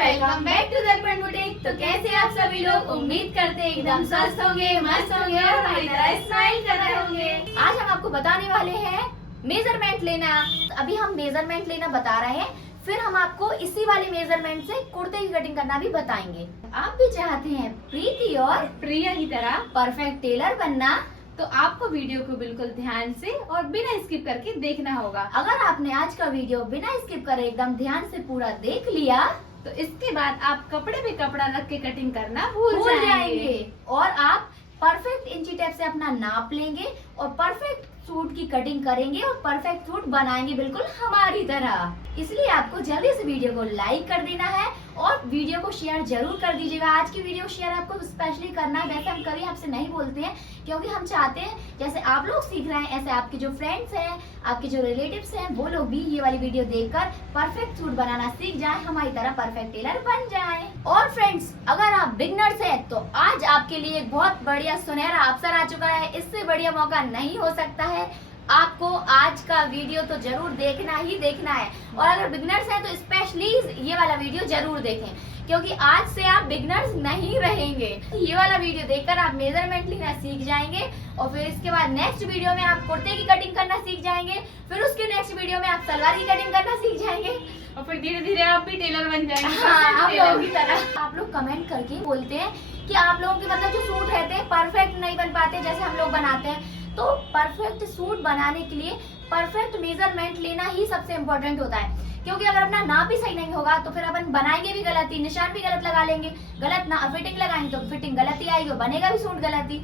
Welcome back to दर्पण boutique. तो कैसे आप सभी लोग, उम्मीद करते हैं एकदम स्वस्थ होंगे, मस्त होंगे और हमारी तरह स्माइल कर रहे होंगे। आज हम आपको बताने वाले हैं मेजरमेंट लेना। अभी हम मेजरमेंट लेना बता रहे हैं, फिर हम आपको इसी वाले मेजरमेंट से कुर्ते की कटिंग करना भी बताएंगे। आप भी चाहते हैं प्रीति और प्रिया की तरह परफेक्ट टेलर बनना, तो आपको वीडियो को बिल्कुल ध्यान से और बिना स्किप करके देखना होगा। अगर आपने आज का वीडियो बिना स्किप करे एकदम ध्यान से पूरा देख लिया तो इसके बाद आप कपड़े पे कपड़ा रख के कटिंग करना भूल जाएंगे और आप परफेक्ट इंची टेप से अपना नाप लेंगे और परफेक्ट सूट की कटिंग करेंगे और परफेक्ट सूट बनाएंगे बिल्कुल हमारी तरह। इसलिए आपको जल्दी से वीडियो को लाइक कर देना है और वीडियो को शेयर जरूर कर दीजिएगा। आज की वीडियो शेयर आपको स्पेशली करना है, वैसे हम कभी आपसे नहीं बोलते हैं क्योंकि हम चाहते हैं जैसे आप लोग सीख रहे हैं ऐसे आपके जो फ्रेंड्स हैं, आपके जो रिलेटिव्स हैं, वो लोग भी ये वाली वीडियो देखकर परफेक्ट सूट बनाना सीख जाएं, हमारी तरह परफेक्ट टेलर बन जाएं। और फ्रेंड्स, अगर आप बिगनर्स हैं तो आज आपके लिए एक बहुत बढ़िया सुनहरा अवसर आ चुका है। इससे बढ़िया मौका नहीं हो सकता है। आपको आज का वीडियो तो जरूर देखना ही देखना है और अगर बिगनर्स हैं तो स्पेशली ये वाला वीडियो जरूर देखें क्योंकि आज से आप बिगनर्स नहीं रहेंगे। ये वाला वीडियो देखकर आप मेजरमेंट लेना सीख जाएंगे और फिर इसके बाद नेक्स्ट वीडियो में आप कुर्ते की कटिंग करना सीख जाएंगे, फिर उसके नेक्स्ट वीडियो में आप सलवार की कटिंग करना सीख जाएंगे और फिर धीरे धीरे आप भी टेलर बन जाएंगे। हाँ, आप लोगों की तरह। आप लोग कमेंट करके बोलते हैं कि आप लोगों के मतलब जो सूट रहते हैं परफेक्ट नहीं बन पाते जैसे हम लोग बनाते हैं। तो परफेक्ट सूट बनाने के लिए परफेक्ट मेजरमेंट लेना ही सबसे इम्पोर्टेंट होता है क्योंकि अगर अपना नाप ही सही नहीं होगा तो फिर अपन बनाएंगे भी गलत ही, निशान भी गलत लगा लेंगे, गलत ना फिटिंग लगाएंगे तो फिटिंग गलत ही आएगी, बनेगा भी सूट गलत ही।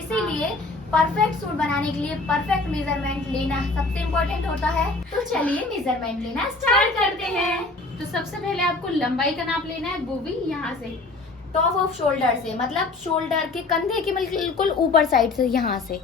इसीलिए परफेक्ट सूट बनाने के लिए परफेक्ट मेजरमेंट लेना सबसे इम्पोर्टेंट होता है। तो चलिए मेजरमेंट लेना स्टार्ट करते हैं। तो सबसे पहले आपको लंबाई का नाप लेना है, वो भी यहाँ से टॉप ऑफ शोल्डर से, मतलब शोल्डर के कंधे के बिल्कुल ऊपर साइड से यहाँ से।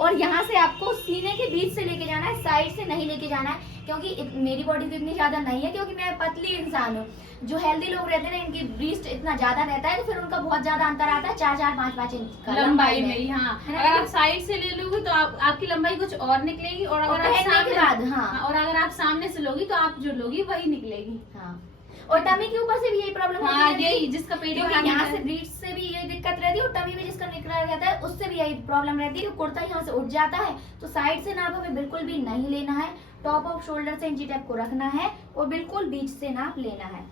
और यहाँ से आपको सीने के बीच से लेके जाना है, साइड से नहीं लेके जाना है क्योंकि मेरी बॉडी तो इतनी ज्यादा नहीं है क्योंकि मैं पतली इंसान हूँ। जो हेल्दी लोग रहते हैं ना, इनकी ब्रीस्ट इतना ज्यादा रहता है तो फिर उनका बहुत ज्यादा अंतर आता है 4-5 इंच का लंबाई में। हाँ, अगर आप साइड से ले लोगे तो आपकी लंबाई कुछ और निकलेगी और अगर आप सामने बाद और अगर आप सामने से लोगी तो आप जो लोगी वही निकलेगी। हाँ, और टमी के ऊपर से भी यही प्रॉब्लम होती है, यही जिसका पेट यहाँ से ब्रीस्ट से भी यही दिक्कत रहती है और टमी में जिसका निकला रहता है उससे भी यही प्रॉब्लम रहती है कि कुर्ता यहाँ से उठ जाता है। तो साइड से नाप हमें बिल्कुल भी नहीं लेना है, टॉप ऑफ शोल्डर से इंची टेप को रखना है और बिल्कुल बीच से नाप लेना है।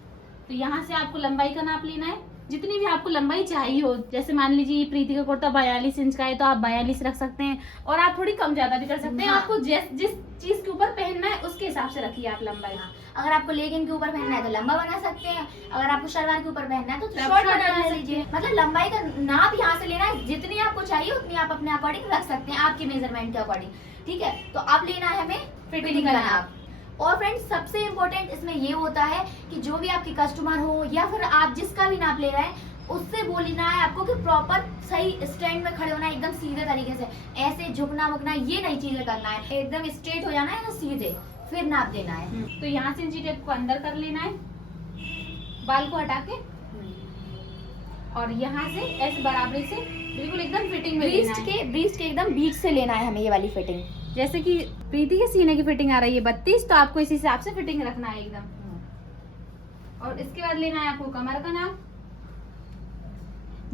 तो यहाँ से आपको लंबाई का नाप लेना है, जितनी भी आपको लंबाई चाहिए हो। जैसे मान लीजिए प्रीति का कुर्ता 42 इंच का है तो आप 42 रख सकते हैं और आप थोड़ी कम ज्यादा भी कर सकते हैं। आपको जिस चीज के ऊपर पहनना है उसके हिसाब से रखिए आप लंबाई। अगर आपको लेगिंग के ऊपर पहनना है तो लंबा बना सकते हैं, अगर आपको शलवार के ऊपर पहनना है तो शॉर्ट बना लीजिए। मतलब लंबाई का नाप यहाँ से लेना है, जितनी आपको चाहिए उतनी आप अपने अकॉर्डिंग रख सकते हैं, आपके मेजरमेंट के अकॉर्डिंग। ठीक है, तो आप लेना है हमें फिटिंग का नाप। और फ्रेंड्स, सबसे इम्पोर्टेंट इसमें ये होता है कि जो भी आपके कस्टमर हो या फिर आप जिसका भी नाप ले रहे हैं उससे बोलना है आपको कि प्रॉपर सही स्टैंड में खड़े होना है, एकदम सीधे तरीके से, ऐसे झुकना मुकना ये नई चीजें करना है, एकदम स्ट्रेट हो जाना है ना सीधे, फिर नाप देना है। तो यहाँ से इंची टेप को अंदर कर लेना है, बाल को हटा के और यहाँ से ऐसे बराबरी से बिल्कुल एकदम फिटिंग में ब्रीस्ट के एकदम बीच से लेना है हमें ये वाली फिटिंग। जैसे कि प्रीति के सीने की फिटिंग आ रही है 32, तो आपको इसी हिसाब से फिटिंग रखना है एकदम। और इसके बाद लेना है आपको कमर का नाप।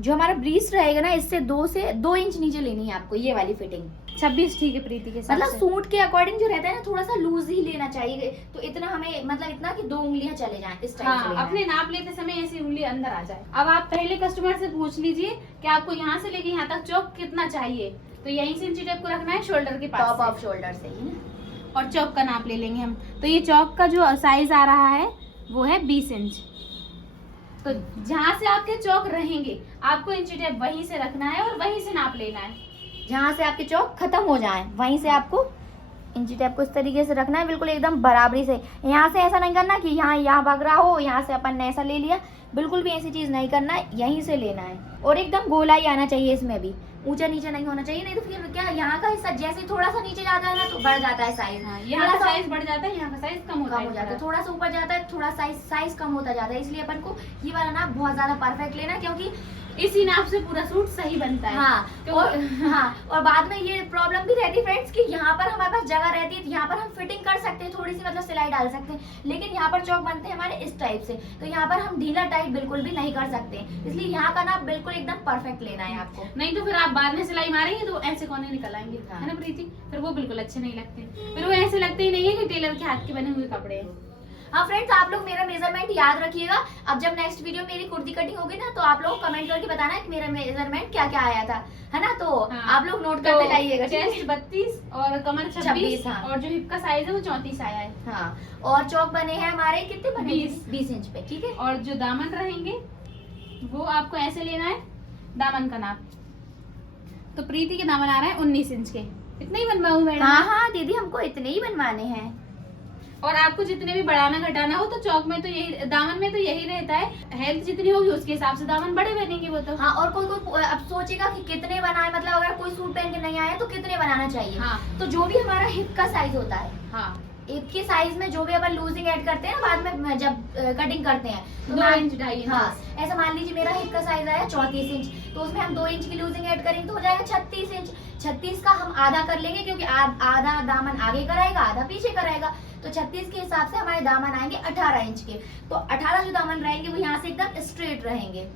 जो हमारा ब्रीस्ट रहेगा ना, इससे 2 इंच नीचे लेनी है आपको ये वाली फिटिंग। 26 ठीक है प्रीति के साथ। मतलब सूट के अकॉर्डिंग जो रहता है ना, थोड़ा सा लूज ही लेना चाहिए। तो इतना हमें मतलब इतना कि 2 उंगलियां चले जाएं इस टाइप से। अपने नाप लेते समय ऐसी उंगली अंदर आ जाए। अब आप पहले कस्टमर से पूछ लीजिए कि आपको यहाँ से लेके यहाँ तक चौक कितना चाहिए, तो यहीं से इंची टेप को रखना है शोल्डर के पास, टॉप ऑफ शोल्डर से ही। और चौक का नाप ले लेंगे हम। तो ये चौक का जो साइज आ रहा है वो है 20 इंच। तो जहाँ से आपके चौक रहेंगे आपको इंची टेप वहीं से रखना है और वहीं से नाप लेना है। जहाँ से आपके चौक खत्म हो जाए वहीं से आपको इंची टेप को इस तरीके से रखना है, बिल्कुल एकदम बराबरी से। यहाँ से ऐसा नहीं करना कि यहाँ भाग रहा हो, यहाँ से अपन ने ऐसा ले लिया, बिल्कुल भी ऐसी चीज नहीं करना है, यहीं से लेना है। और एकदम गोलाई आना चाहिए इसमें भी, ऊंचा नीचे नहीं होना चाहिए, नहीं तो फिर क्या यहाँ का हिस्सा जैसे थोड़ा सा नीचे जाता है ना तो बढ़ जाता है साइज। यहाँ का साइज बढ़ जाता है, यहाँ का साइज कम हो जाता है, थोड़ा सा ऊपर जाता है, थोड़ा साइज कम होता जाता है। इसलिए अपन को ये वाला नाप बहुत ज्यादा परफेक्ट लेना, क्योंकि इसी नाप से पूरा सूट सही बनता है। और बाद में ये प्रॉब्लम भी रहती है फ्रेंड्स कि यहाँ पर हमारे पास जगह रहती है, तो यहाँ पर हम फिटिंग कर सकते हैं, थोड़ी सी मतलब सिलाई डाल सकते हैं, लेकिन यहाँ पर चौक बनते हैं हमारे इस टाइप से, तो यहाँ पर हम ढीला टाइट बिल्कुल भी नहीं कर सकते। इसलिए यहाँ का नाप बिल्कुल एकदम परफेक्ट लेना है आपको, नहीं तो फिर आप बाद में सिलाई मारेंगे तो ऐसे कोने निकल आएंगे, है ना प्रीति, फिर वो बिल्कुल अच्छे नहीं लगते, फिर वो ऐसे लगते ही नहीं है कि टेलर के हाथ के बने हुए कपड़े हैं। हाँ फ्रेंड्स, आप लोग मेरा मेजरमेंट याद रखिएगा। अब जब नेक्स्ट वीडियो मेरी कुर्ती कटिंग होगी ना, तो आप लोग कमेंट करके बताना है कि मेरा मेजरमेंट क्या क्या आया था, है ना। तो आप लोग नोट करते जाइएगा। चेस्ट 32 और कमर 26 और जो हिप का साइज है वो 34 आया है। हाँ, और चौक बने हैं हमारे कितने बने? 20 इंच पे, ठीक है। और जो दामन रहेंगे वो आपको ऐसे लेना है, दामन का नाप। तो प्रीति के दामन आ रहा है 19 इंच के, इतने ही बनवाऊं मैडम? हाँ दीदी, हमको इतने ही बनवाने हैं। और आपको जितने भी बढ़ाना घटाना हो तो चौक में तो यही, दामन में तो यही रहता है, हेल्थ जितनी होगी उसके हिसाब से दामन बड़े बनेंगे वो तो। हाँ, और कोई अब सोचेगा कि कितने बनाए, मतलब अगर कोई सूट पहन के नहीं आया तो कितने बनाना चाहिए। हाँ, तो जो भी हमारा हिप का साइज होता है, हाँ, हिप के साइज में जो भी अपन लूजिंग ऐड करते हैं बाद में जब कटिंग करते हैं तो 2 इंच 2.5 इंच। हाँ, ऐसा मान लीजिए मेरा हिप का साइज आया 34 इंच, तो उसमें हम 2 इंच की लूजिंग ऐड करेंगे तो हो जाएगा 36 इंच। 36 का हम आधा कर लेंगे, क्योंकि आधा दामन आगे कराएगा, आधा पीछे कराएगा, तो 36 के हिसाब से हमारे दामन आएंगे 18 इंच के। तो 18 जो दामन रहेंगे वो यहाँ से एकदम स्ट्रेट रहेंगे।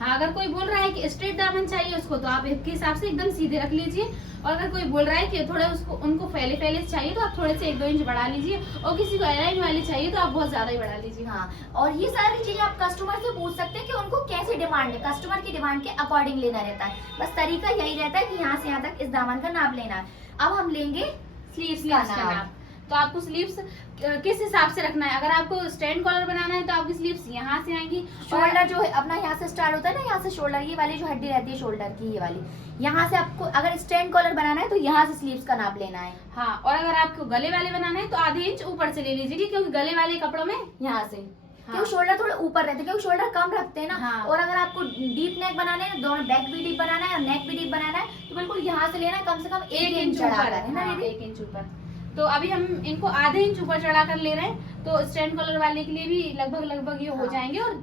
हाँ, अगर कोई बोल रहा है कि स्ट्रेट दामन चाहिए उसको, तो आप हिप के हिसाब से एकदम सीधे रख लीजिए, और अगर कोई बोल रहा है कि थोड़ा उनको फैले चाहिए तो आप थोड़े से 1-2 इंच बढ़ा लीजिए, और किसी को एलाइन वाली चाहिए तो आप बहुत ज्यादा ही बढ़ा लीजिए। हाँ, और ये सारी चीजें आप कस्टमर से पूछ सकते हैं कि उनको कैसे डिमांड है, कस्टमर की डिमांड के अकॉर्डिंग लेना रहता है। बस तरीका यही रहता है कि यहाँ से यहाँ तक इस दामन का नाप लेना है। अब हम लेंगे स्लीव्स का नाप। तो आपको स्लीव्स किस हिसाब से रखना है? अगर आपको स्टैंड कॉलर बनाना है तो आपकी स्लीव्स यहाँ से आएंगी, शोल्डर जो है अपना यहाँ से स्टार्ट होता है ना, यहाँ से शोल्डर, ये वाली जो हड्डी रहती है शोल्डर की, ये वाली, यहाँ से आपको अगर स्टैंड कॉलर बनाना है तो यहाँ से स्लीव्स का नाप लेना है। हाँ, और अगर आपको गले वाले बनाना है तो आधे इंच ऊपर से ले लीजिए, क्योंकि गले वाले कपड़ों में यहाँ से क्योंकि शोल्डर थोड़े ऊपर रहते हैं, क्योंकि शोल्डर कम रखते हैं ना। हाँ। और अगर आपको डीप नेक बनाना है, दोनों बैक भी डीप बनाना है और नेक भी डीप बनाना है, तो बिल्कुल यहाँ से लेना है कम से कम 1 इंच चढ़ाकर, है ना दीदी? 1 इंच ऊपर। तो अभी हम इनको आधे इंच ऊपर चढ़ा कर ले रहे हैं, तो स्टैंड कॉलर वाले के लिए भी लगभग ये हो जाएंगे, और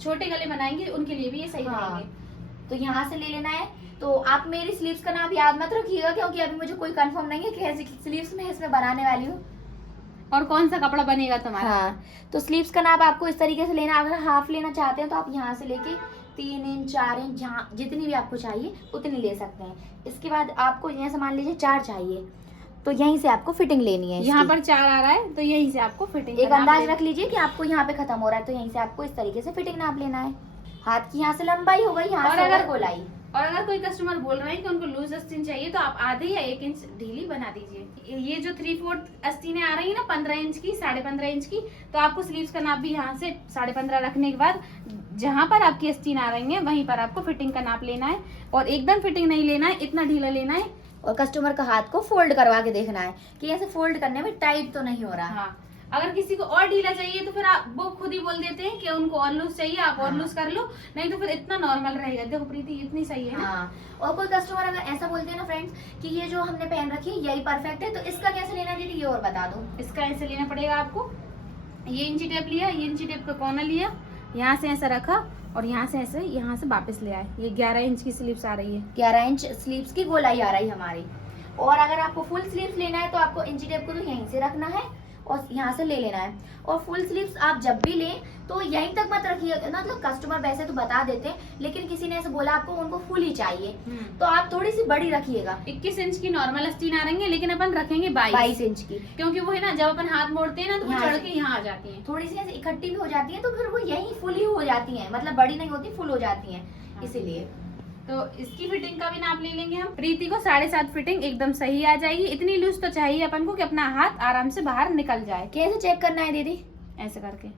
छोटे गले बनाएंगे उनके लिए भी ये सही रहेंगे। तो यहाँ से ले लेना है। तो आप मेरी स्लीव्स का नाप याद मत रखिएगा, क्योंकि अभी मुझे कोई कंफर्म नहीं है कि ऐसी स्लीव्स में इसमें बनाने वाली हूँ और कौन सा कपड़ा बनेगा तुम्हारा। हाँ, तो स्लीव्स का नाप आपको इस तरीके से लेना। अगर हाफ लेना चाहते हैं तो आप यहाँ से लेके 3 इंच 4 इंच जहाँ जितनी भी आपको चाहिए उतनी ले सकते हैं। इसके बाद आपको यहाँ से मान लीजिए 4 चाहिए, तो यहीं से आपको फिटिंग लेनी है। यहाँ पर 4 आ रहा है तो यहीं से आपको फिटिंग एक अंदाज रख लीजिए कि आपको यहाँ पे खत्म हो रहा है, तो यहीं से आपको इस तरीके से फिटिंग नाप लेना है। हाथ की यहाँ से लंबाई हो गई, यहाँ से अगर गोलाई। और अगर कोई कस्टमर बोल रहे हैं कि उनको लूज आस्तीन चाहिए तो आप आधे या 1 इंच ढीली बना दीजिए। ये जो 3/4 आस्तीनें आ रही है ना 15 इंच की, 15.5 इंच की, तो आपको स्लीव्स का नाप भी यहाँ से 15.5 रखने के बाद जहाँ पर आपकी आस्तीन आ रही है वहीं पर आपको फिटिंग का नाप लेना है, और एकदम फिटिंग नहीं लेना है, इतना ढीला लेना है। और कस्टमर का हाथ को फोल्ड करवा के देखना है कि ऐसे फोल्ड करने में टाइट तो नहीं हो रहा। हाँ, अगर किसी को और ढीला चाहिए तो फिर आप वो खुद ही बोल देते हैं कि उनको और लूज चाहिए, आप और लूज कर लो, नहीं तो फिर इतना नॉर्मल रहेगा। देखो प्रीति इतनी सही है ना। हाँ, और कोई कस्टमर अगर ऐसा बोलते हैं ना फ्रेंड्स कि ये जो हमने पहन रखी है यही परफेक्ट है, तो इसका कैसे लेना है दीदी, ये और बता दो। इसका ऐसे लेना पड़ेगा आपको, ये इंची टेप लिया, ये इंची टेप का कोना लिया, यहाँ से ऐसा रखा और यहाँ से ऐसे यहाँ से वापस ले आए। ये 11 इंच की स्लीव्स आ रही है, 11 इंच स्लीव्स की गोलाई आ रही है हमारी। और अगर आपको फुल स्लीव्स लेना है तो आपको इंची टेप को तो यहीं से रखना है और यहाँ से ले लेना है। और फुल स्लीव्स आप जब भी लें तो यहीं तक मत रखिए, मतलब कस्टमर वैसे तो बता देते हैं, लेकिन किसी ने ऐसे बोला आपको उनको फुल ही चाहिए तो आप थोड़ी सी बड़ी रखिएगा। 21 इंच की नॉर्मल आस्तीन आ रही है, लेकिन अपन रखेंगे 22 इंच की, क्योंकि वो है ना जब अपन हाथ मोड़ते हैं ना तो वो चढ़ के यहाँ आ जाती है, थोड़ी सी ऐसे इकट्ठी भी हो जाती है, तो फिर वो यही फुल ही हो जाती है, मतलब बड़ी नहीं होती, फुल हो जाती है, इसीलिए। तो इसकी फिटिंग का भी नाप ले लेंगे हम। प्रीति को 7.5 फिटिंग एकदम सही आ जाएगी। इतनी लूज तो चाहिए अपन को कि अपना हाथ आराम से बाहर निकल जाए। कैसे चेक करना है दीदी? ऐसे करके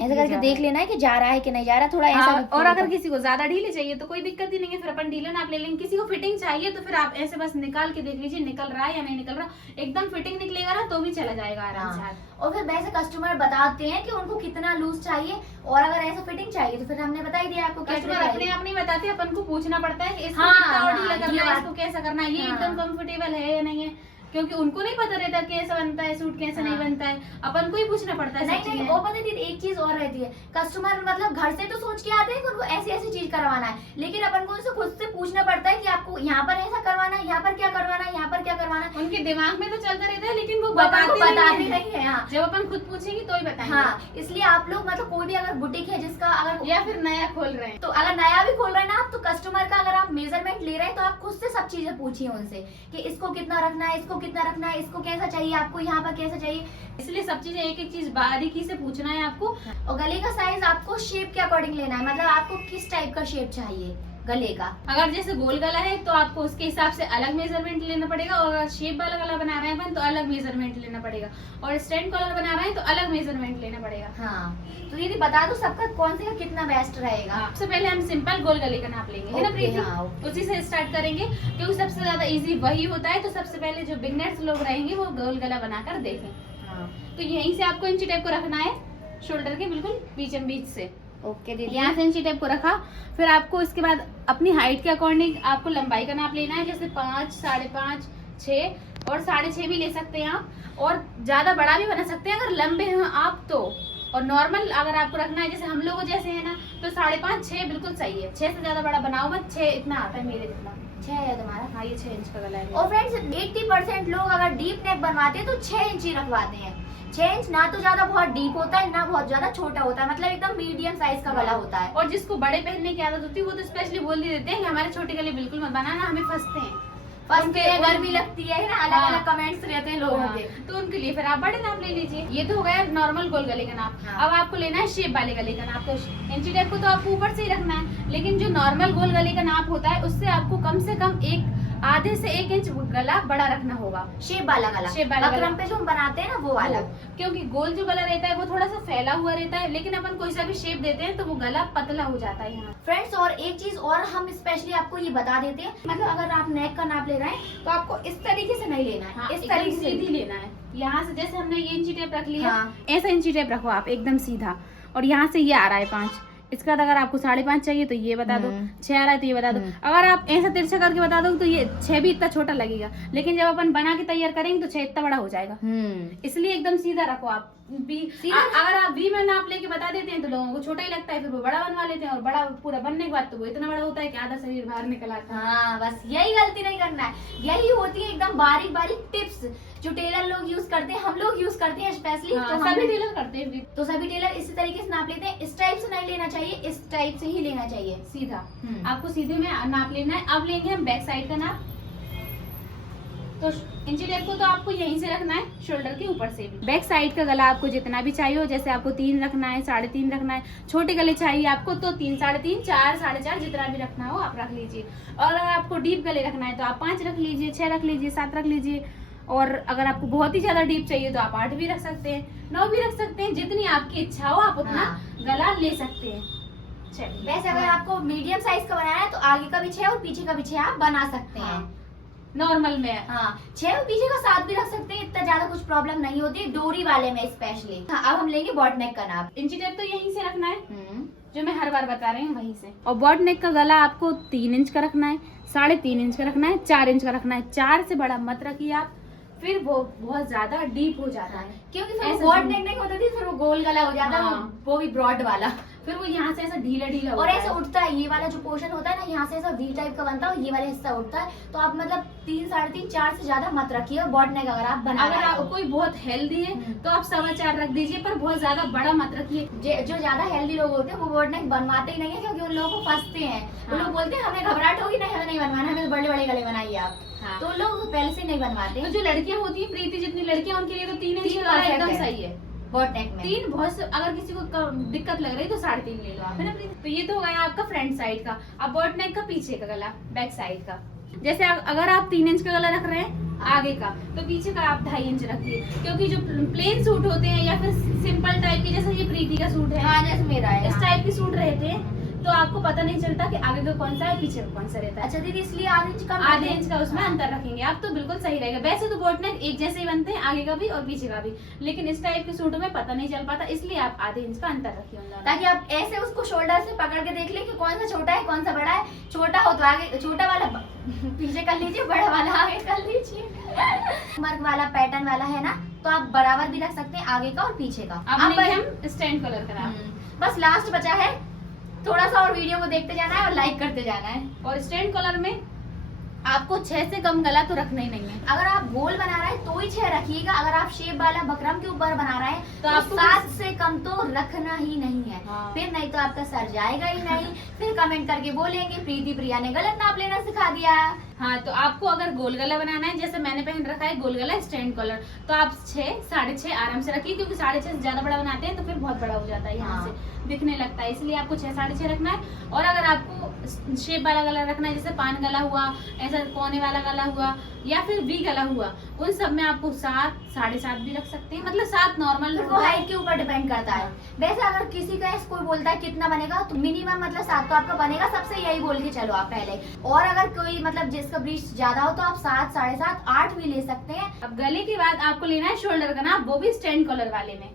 ऐसा करके देख लेना है कि जा रहा है कि नहीं जा रहा, थोड़ा ऐसा भी और अगर किसी को ज्यादा ढीले चाहिए तो कोई दिक्कत ही नहीं है, फिर अपन ढीले नाप ले लेंगे। किसी को फिटिंग चाहिए तो फिर आप ऐसे बस निकाल के देख लीजिए निकल रहा है या नहीं निकल रहा, एकदम फिटिंग निकलेगा ना तो भी चला जाएगा आराम से हाथ। और फिर वैसे कस्टमर बताते हैं कि उनको कितना लूज चाहिए, और अगर ऐसा फिटिंग चाहिए तो फिर हमने बता ही दिया आपको। कस्टमर अपने आप नहीं बताते, अपन को पूछना पड़ता है कि इसको हाँ, कितना और ढीला हाँ, करना ये है, बात- इसको कैसा करना है, ये हाँ। एकदम कंफर्टेबल है या नहीं है, क्योंकि उनको नहीं पता रहता कैसा बनता है सूट, कैसा नहीं हाँ। बनता है, अपन को ही पूछना पड़ता है सब नहीं चीजें। वो पता थी एक चीज और रहती है, कस्टमर मतलब घर से तो सोच के आते हैं कि उनको ऐसी ऐसी चीज करवाना है, लेकिन अपन को उनसे खुद से पूछना पड़ता है कि आपको यहाँ पर ऐसा करवाना है, यहाँ पर क्या करवाना है, यहाँ पर क्या करवाना है। उनके दिमाग में तो चलता रहता है लेकिन वो अपन को बताते बताते नहीं नहीं है। हाँ जब अपन खुद पूछेंगे तो ही बताएंगे। हाँ, इसलिए आप लोग मतलब कोई भी अगर बुटीक है जिसका अगर या फिर नया खोल रहे हैं तो अगर नया भी खोल रहे हैं ना आप, तो कस्टमर का अगर आप मेजरमेंट ले रहे हैं तो आप खुद से सब चीजें पूछिए उनसे कि इसको कितना रखना है, इसको कितना रखना है, इसको कैसा चाहिए, आपको यहाँ पर कैसा चाहिए। इसलिए सब चीजें एक एक चीज बारीकी से पूछना है आपको। और गले का साइज आपको शेप के अकॉर्डिंग लेना है, मतलब आपको किस टाइप का शेप चाहिए गले का। अगर जैसे गोल गला है तो आपको उसके हिसाब से अलग मेजरमेंट लेना पड़ेगा, और अगर शेप वाला गला बना रहे हैं अपन तो अलग मेजरमेंट लेना पड़ेगा, और स्टैंड कॉलर बना रहे हैं तो अलग मेजरमेंट लेना पड़ेगा। हाँ, तो ये बता दो सबका कौन से का कितना बेस्ट रहेगा। सबसे पहले हम सिंपल गोल गले का नाप लेंगे, है ना प्रीति? हाँ, उसी से स्टार्ट करेंगे क्योंकि सबसे ज्यादा इजी वही होता है। तो सबसे पहले जो बिगनर्स लोग रहेंगे वो गोल गला बनाकर देखें। हाँ, तो यहीं से आपको इंची टेप को रखना है, शोल्डर के बिल्कुल बीचम बीच से। ओके दीदी। यहाँ से इंची टेप को रखा, फिर आपको इसके बाद अपनी हाइट के अकॉर्डिंग आपको लंबाई का नाप लेना है, जैसे 5, 5.5, 6 और 6.5 भी ले सकते हैं आप, और ज्यादा बड़ा भी बना सकते हैं अगर लंबे हैं आप तो। और नॉर्मल अगर आपको रखना है जैसे हम लोगों जैसे है ना, तो 5.5, 6 बिल्कुल सही है। 6 से ज्यादा बड़ा बनाओ मत, 6 इतना आता है मेरे जितना। 6 है तुम्हारा। हाँ ये 6 इंच का गला है। और फ्रेंड्स 80% लोग अगर डीप नेक बनवाते हैं तो 6 इंच ही रखवाते हैं। 6 इंच ना तो ज्यादा बहुत डीप होता है ना बहुत ज्यादा छोटा होता है, मतलब एकदम मीडियम साइज का गला होता है। और जिसको बड़े पहनने की आदत होती है वो तो स्पेशली बोल ही देते हैं कि हमारे छोटे गले बिल्कुल मत बनाना, हमें फंसते हैं, फंसते हैं, गर्मी लगती है ना, अलग अलग कमेंट्स रहते हैं लोगों के। तो उनके लिए फिर आप बड़े नाप ले लीजिए। ये तो हो गया नॉर्मल गोल गले का नाप। हाँ। अब आपको लेना है शेप वाले गले का नाप। तो इंची टेप को तो आपको ऊपर से ही रखना है, लेकिन जो नॉर्मल गोल गले का नाप होता है उससे आपको कम से कम आधे से 1 इंच गला बड़ा रखना होगा। शेप वाला गला, शेप वाला बकरम पे जो हम बनाते हैं ना वो वाला। क्योंकि गोल जो गला रहता है वो थोड़ा सा फैला हुआ रहता है, लेकिन अपन कोई सा भी शेप देते हैं तो वो गला पतला हो जाता है यहाँ। फ्रेंड्स और एक चीज और हम स्पेशली आपको ये बता देते हैं, मतलब अगर आप नेक का नाप ले रहे हैं तो आपको इस तरीके से नहीं लेना है। हाँ, इस एकदम तरीके से सीधी लेना है। यहाँ से जैसे हमने ये इंची टेप रख लिया, हाँ। ऐसा इंची टेप रखो आप एकदम सीधा, और यहाँ से ये आ रहा है 5। इसका अगर आपको 5.5 चाहिए तो ये बता दो, 6 आ रहा है तो ये बता दो। अगर आप ऐसा तिरछा करके बता दो तो ये 6 भी इतना छोटा लगेगा, लेकिन जब अपन बना के तैयार करेंगे तो 6 इतना बड़ा हो जाएगा। इसलिए एकदम सीधा रखो आप। अगर आप वी में नाप लेके बता देते हैं तो लोगों को छोटा ही लगता है, फिर वो बड़ा बनवा लेते हैं, और बड़ा पूरा बनने के बाद तो वो इतना बड़ा होता है कि आधा शरीर बाहर निकल आता है। हाँ, बस यही गलती नहीं करना है। यही होती है एकदम बारीक बारीक टिप्स जो टेलर लोग यूज करते हैं, हम लोग यूज करते हैं स्पेशली। हाँ, तो सभी टेलर करते हैं। तो सभी टेलर इसी तरीके से नाप लेते हैं। इस टाइप से नहीं लेना चाहिए, इस टाइप से ही लेना चाहिए सीधा। हम्म। आपको सीधे में नाप लेना है। अब लेंगे हम बैक साइड का नाप। तो इंची टेप को तो आपको यहीं से रखना है, शोल्डर के ऊपर से भी। बैक साइड का गला आपको जितना भी चाहिए हो, जैसे आपको 3 रखना है, 3.5 रखना है, छोटे गले चाहिए आपको तो 3, 3.5, 4, 4.5 जितना भी रखना हो आप रख लीजिए। और अगर आपको डीप गले रखना है तो आप 5 रख लीजिए, 6 रख लीजिए, 7 रख लीजिए। और अगर आपको बहुत ही ज्यादा डीप चाहिए तो आप 8 भी रख सकते हैं, 9 भी रख सकते हैं, जितनी आपकी इच्छा हो आप उतना गला ले सकते हैं। वैसे अगर आपको मीडियम साइज का बनाना है तो आगे का भी 6 और पीछे का भी 6 आप बना सकते हैं। नॉर्मल में हाँ, 6 और पीछे का 7 भी रख सकते हैं, इतना ज्यादा कुछ प्रॉब्लम नहीं होती डोरी वाले में स्पेशली। हाँ, अब हम लेंगे बॉट नेक का नाप। इंची टेप तो यहीं से रखना है जो मैं हर बार बता रही हूँ वहीं से। और बॉट नेक का गला आपको 3 इंच का रखना है, 3.5 इंच का रखना है, 4 इंच का रखना है। 4 से बड़ा मत रखिए आप, फिर वो बहुत ज्यादा डीप हो जाता है। क्योंकि फिर बॉट नेक नहीं होता थी, फिर वो गोल गला हो जाता है। हाँ। वो भी ब्रॉड वाला, फिर वो यहाँ से ऐसा ढीला ढीला और ऐसा उठता है। ये वाला जो पोर्शन होता है ना, यहाँ से ऐसा वी टाइप का बनता है, ये वाला हिस्सा उठता है। तो आप मतलब 3, 3.5, 4 से ज्यादा मत रखिए। और बॉट नेक अगर आप बना अगर आप कोई बहुत हेल्दी है तो आप 4.25 रख दीजिए, पर बहुत ज्यादा बड़ा मत रखिए। जो ज्यादा हेल्दी लोग होते हैं वो बॉट नेक बनवाते ही नहीं है, क्योंकि उन लोगों को फंसते हैं। वो लोग बोलते हैं हमें घबराहट होगी, नहीं हमें नहीं बनवाना, हमें तो बड़े बड़े गले बनाइए आप। हाँ। तो लोग पहले से नहीं बनवाते। तो जो लड़कियां होती है प्रीति जितनी लड़कियां, उनके लिए तो 3 इंच तीन का गला perfect एकदम है। सही है। बॉट नेक में 3 बहुत अगर किसी को दिक्कत लग रही है तो 3.5 ले लो आप, है ना प्रीति? तो ये तो हो गया आपका फ्रंट साइड का। अब बॉट नेक का पीछे का गला, बैक साइड का। जैसे अगर आप 3 इंच का गला रख रहे हैं आगे का, तो पीछे का आप 2.5 इंच रखिए, क्योंकि जो प्लेन सूट होते हैं या फिर सिंपल टाइप के, जैसे ये प्रीति का सूट है, हाँ जैसे मेरा है, इस टाइप के सूट रहते हैं, तो आपको पता नहीं चलता कि आगे का कौन सा है पीछे का कौन सा रहता है। अच्छा दीदी, इसलिए आधे इंच का आधे इंच का उसमें अंतर रखेंगे आप, तो बिल्कुल सही रहेगा। वैसे तो बोट नेक एक जैसे ही बनते हैं, आगे का भी और पीछे का भी, लेकिन इस टाइप के सूटों में पता नहीं चल पाता, इसलिए आप आधे इंच का अंतर रखिए उन दोनों में। ताकि आप ऐसे उसको शोल्डर से पकड़ के देख ले कि कौन सा छोटा है कौन सा बड़ा है। छोटा हो तो आगे छोटा वाला पीछे कर लीजिए, बड़ा वाला आगे कर लीजिए। वर्क वाला पैटर्न वाला है ना, तो आप बराबर भी रख सकते हैं आगे का और पीछे का। अब लेंगे हम स्टैंड कलर का। बस लास्ट बचा है, थोड़ा सा और वीडियो को देखते जाना है और लाइक करते जाना है। और स्टैंड कलर में आपको 6 से कम गला तो रखना ही नहीं है। अगर आप गोल बना रहे हैं तो ही 6 रखिएगा, अगर आप शेप वाला बकरम के ऊपर बना रहे हैं तो तो आपको 7 से कम तो रखना ही नहीं है। हाँ। फिर नहीं तो आपका सर जाएगा ही नहीं, फिर कमेंट करके बोलेंगे प्रीति प्रिया ने गलत नाप लेना सिखा दिया। हाँ, तो आपको अगर गोल गला बनाना है, जैसे मैंने पहन रखा है गोल गला स्टैंड कलर, तो आप 6 6.5 आराम से रखिए, क्योंकि 6.5 से ज्यादा बड़ा बनाते हैं तो फिर बहुत बड़ा हो जाता है, यहाँ हाँ। से दिखने लगता है, इसलिए आपको 6 6.5 रखना है। और अगर आपको शेप वाला गला रखना है, जैसे पान गला हुआ, ऐसा कोने वाला गला हुआ, या फिर वी गला हुआ, उन सब में आपको 7 7.5 भी रख सकते हैं, मतलब 7 नॉर्मल। फिर वो हाइट के ऊपर डिपेंड करता है। वैसे अगर किसी का कोई बोलता है कितना बनेगा, तो मिनिमम मतलब 7 तो आपका बनेगा, सबसे यही बोल के चलो आप पहले। और अगर कोई मतलब जिसका ब्रीच ज्यादा हो तो आप 7 7.5 8 भी ले सकते हैं। अब गले के बाद आपको लेना है शोल्डर का नाप, वो भी स्टैंड कलर वाले में।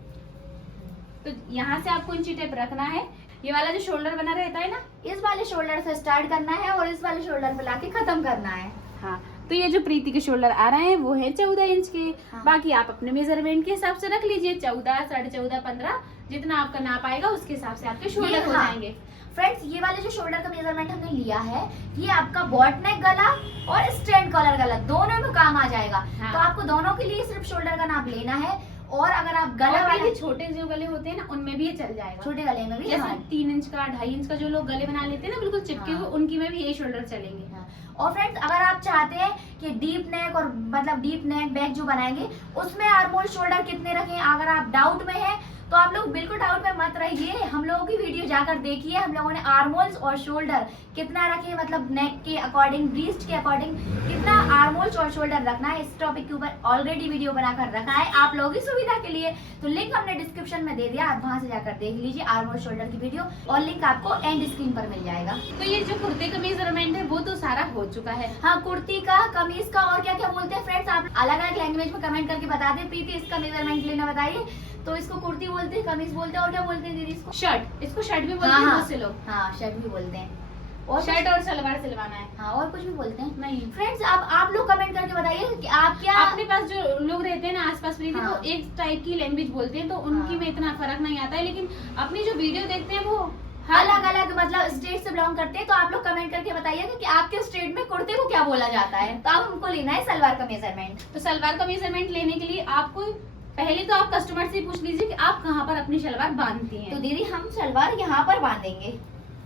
तो यहाँ से आपको इंची टेप रखना है, ये वाला जो शोल्डर बना रहता है ना, इस वाले शोल्डर से स्टार्ट करना है और इस वाले शोल्डर पे लाके खत्म करना है। हाँ, तो ये जो प्रीति के शोल्डर आ रहे हैं वो है 14 इंच के। हाँ। बाकी आप अपने मेजरमेंट के हिसाब से रख लीजिए, 14 14.5 15, जितना आपका नाप आएगा उसके हिसाब से आपके शोल्डर हो हाँ। जाएंगे। फ्रेंड्स, ये वाले जो शोल्डर का मेजरमेंट हमने लिया है, ये आपका बॉट नेक गला और स्टैंड कॉलर गला दोनों में काम आ जाएगा। हाँ। तो आपको दोनों के लिए सिर्फ शोल्डर का नाप लेना है। और अगर आप गला और वाले ये छोटे जो गले होते हैं ना, उनमें भी ये चल जाएगा। छोटे गले में भी, जैसे हाँ। 3 इंच का 2.5 इंच का जो लोग गले बना लेते हैं ना बिल्कुल चिपके हुए, हाँ। उनकी में भी यही शोल्डर चलेंगे। हाँ। और फ्रेंड्स, अगर आप चाहते हैं कि डीप नेक और मतलब डीप नेक बैक जो बनाएंगे उसमें आर्मोल शोल्डर कितने रखें, अगर आप डाउट में है तो आप लोग बिल्कुल डाउट में मत रहिए, हम लोगों की वीडियो जाकर देखिए। हम लोगों ने आर्मोल्स और शोल्डर कितना रखे, मतलब नेक के अकॉर्डिंग, ब्रीस्ट के अकॉर्डिंग कितना आर्मोल्स और शोल्डर रखना है, इस टॉपिक के ऊपर ऑलरेडी वीडियो बनाकर रखा है आप लोगों की सुविधा के लिए। तो लिंक हमने डिस्क्रिप्शन में दे दिया, आप वहां से जाकर देख लीजिए आर्मोल शोल्डर की वीडियो, और लिंक आपको एंड स्क्रीन पर मिल जाएगा। तो ये जो कुर्ते का मेजरमेंट है वो तो सारा हो चुका है। हाँ, कुर्ती का, कमीज का और क्या क्या बोलते हैं फ्रेंड्स, आप अलग अलग लैंग्वेज में कमेंट करके बता दें। प्रीति इसका मेजरमेंट लेना बताइए। तो इसको कुर्ती बोलते हैं, कमीज बोलते हैं, और क्या बोलते हैं दीदी इसको? शर्ट, इसको शर्ट भी बोलते हाँ, हैं हाँ। बहुत से लोग। हाँ, शर्ट भी बोलते हैं। और शर्ट और सलवार सिलवाना है। हाँ, और कुछ भी बोलते हैं। नहीं, फ्रेंड्स, अब आप लोग कमेंट करके बताइए कि आप क्या अपने पास जो लोग रहते हैं ना आसपास प्रीति, हाँ। वो एक टाइप की लैंग्वेज बोलते हैं, तो उनकी हाँ। में इतना फर्क नहीं आता है, लेकिन अपनी जो वीडियो देखते हैं वो हर अलग अलग मतलब स्टेट से बिलोंग करते हैं। तो आप लोग कमेंट करके बताइए कि आपके स्टेट में कुर्ते को क्या बोला जाता है। तो अब हमको लेना है सलवार का मेजरमेंट। तो सलवार का मेजरमेंट लेने के लिए आपको पहले तो आप कस्टमर से पूछ लीजिए कि आप कहाँ पर अपनी सलवार बांधती हैं। तो दीदी, हम सलवार यहाँ पर बांधेंगे।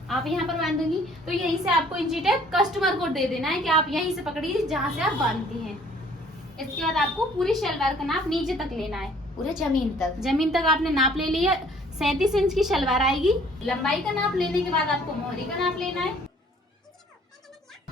आप यहाँ पर बांधेंगी तो यहीं से आपको इंची टेप कस्टमर को दे देना है कि आप यहीं से पकड़िए जहाँ से आप बांधती हैं। इसके बाद आपको पूरी सलवार का नाप नीचे तक लेना है, पूरे जमीन तक। जमीन तक आपने नाप ले लिया। 37 इंच की सलवार आएगी। लंबाई का नाप लेने के बाद आपको मोहरी का नाप लेना है,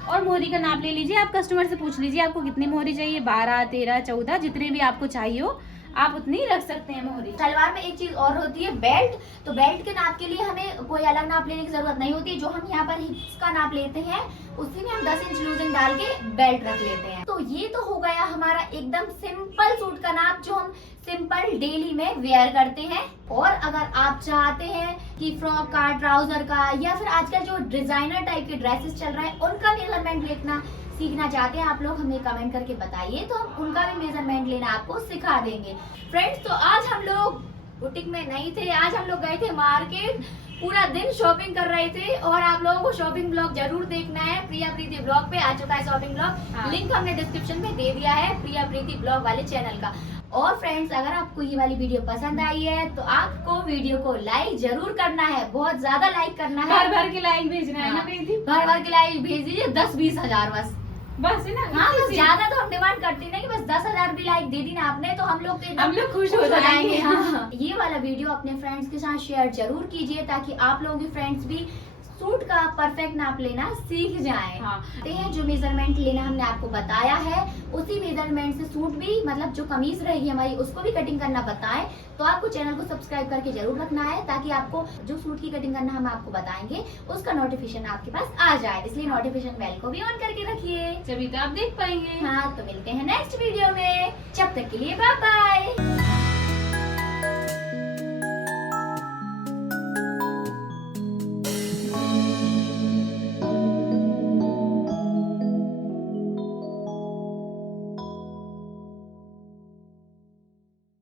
और मोहरी का नाप ले लीजिए। आप कस्टमर से पूछ लीजिए आपको कितनी मोहरी चाहिए, 12 13 14 जितने भी आपको चाहिए हो आप उतनी रख सकते हैं मोहरी। सलवार में एक चीज और होती है, बेल्ट। तो बेल्ट के नाप के लिए हमें कोई अलग नाप लेने की जरूरत नहीं होती। जो हम यहाँ पर हिप्स का नाप लेते हैं उसी में हम 10 इंच लूजिंग डाल के बेल्ट रख लेते हैं। तो ये तो हो गया हमारा एकदम सिंपल सूट का नाप, जो हम सिंपल डेली में वेयर करते हैं। और अगर आप चाहते हैं कि फ्रॉक का, ट्राउजर का, या फिर आजकल जो डिजाइनर टाइप के ड्रेसेस चल रहे हैं उनका मेजरमेंट लेना सीखना चाहते हैं आप लोग, हमें कमेंट करके बताइए, तो हम उनका भी मेजरमेंट लेना आपको सिखा देंगे। फ्रेंड्स, तो आज हम लोग बुटीक में नहीं थे, आज हम लोग गए थे मार्केट, पूरा दिन शॉपिंग कर रहे थे। और आप लोगों को शॉपिंग ब्लॉग जरूर देखना है, प्रिया प्रीति ब्लॉग पे आ चुका है शॉपिंग ब्लॉग। हाँ। लिंक हमने डिस्क्रिप्शन में दे दिया है प्रिया प्रीति ब्लॉग वाले चैनल का। और फ्रेंड्स, अगर आपको ये वाली वीडियो पसंद आई है तो आपको वीडियो को लाइक जरूर करना है, बहुत ज्यादा लाइक करना है। भर भर के लाइक भेजना है ना प्रीति, भर भर के लाइक भेज दीजिए, 10-20 हजार बस है ना। हाँ, इतनी बस सी। ज्यादा तो हम डिमांड करते नहीं, बस 10,000 भी लाइक दे दी ना आपने तो हम लोग खुश हो जाएंगे। हाँ। ये वाला वीडियो अपने फ्रेंड्स के साथ शेयर जरूर कीजिए, ताकि आप लोगों के फ्रेंड्स भी सूट का परफेक्ट नाप लेना सीख जाएं। हाँ। जो मेजरमेंट लेना हमने आपको बताया है उसी मेजरमेंट से सूट भी, मतलब जो कमीज रहेगी हमारी उसको भी कटिंग करना बताएं। तो आपको चैनल को सब्सक्राइब करके जरूर रखना है, ताकि आपको जो सूट की कटिंग करना हम आपको बताएंगे उसका नोटिफिकेशन आपके पास आ जाए। इसलिए नोटिफिकेशन बेल को भी ऑन करके रखिए, तभी तो आप देख पाएंगे। हाँ। तो मिलते हैं नेक्स्ट वीडियो में, जब तक के लिए बाय बाय।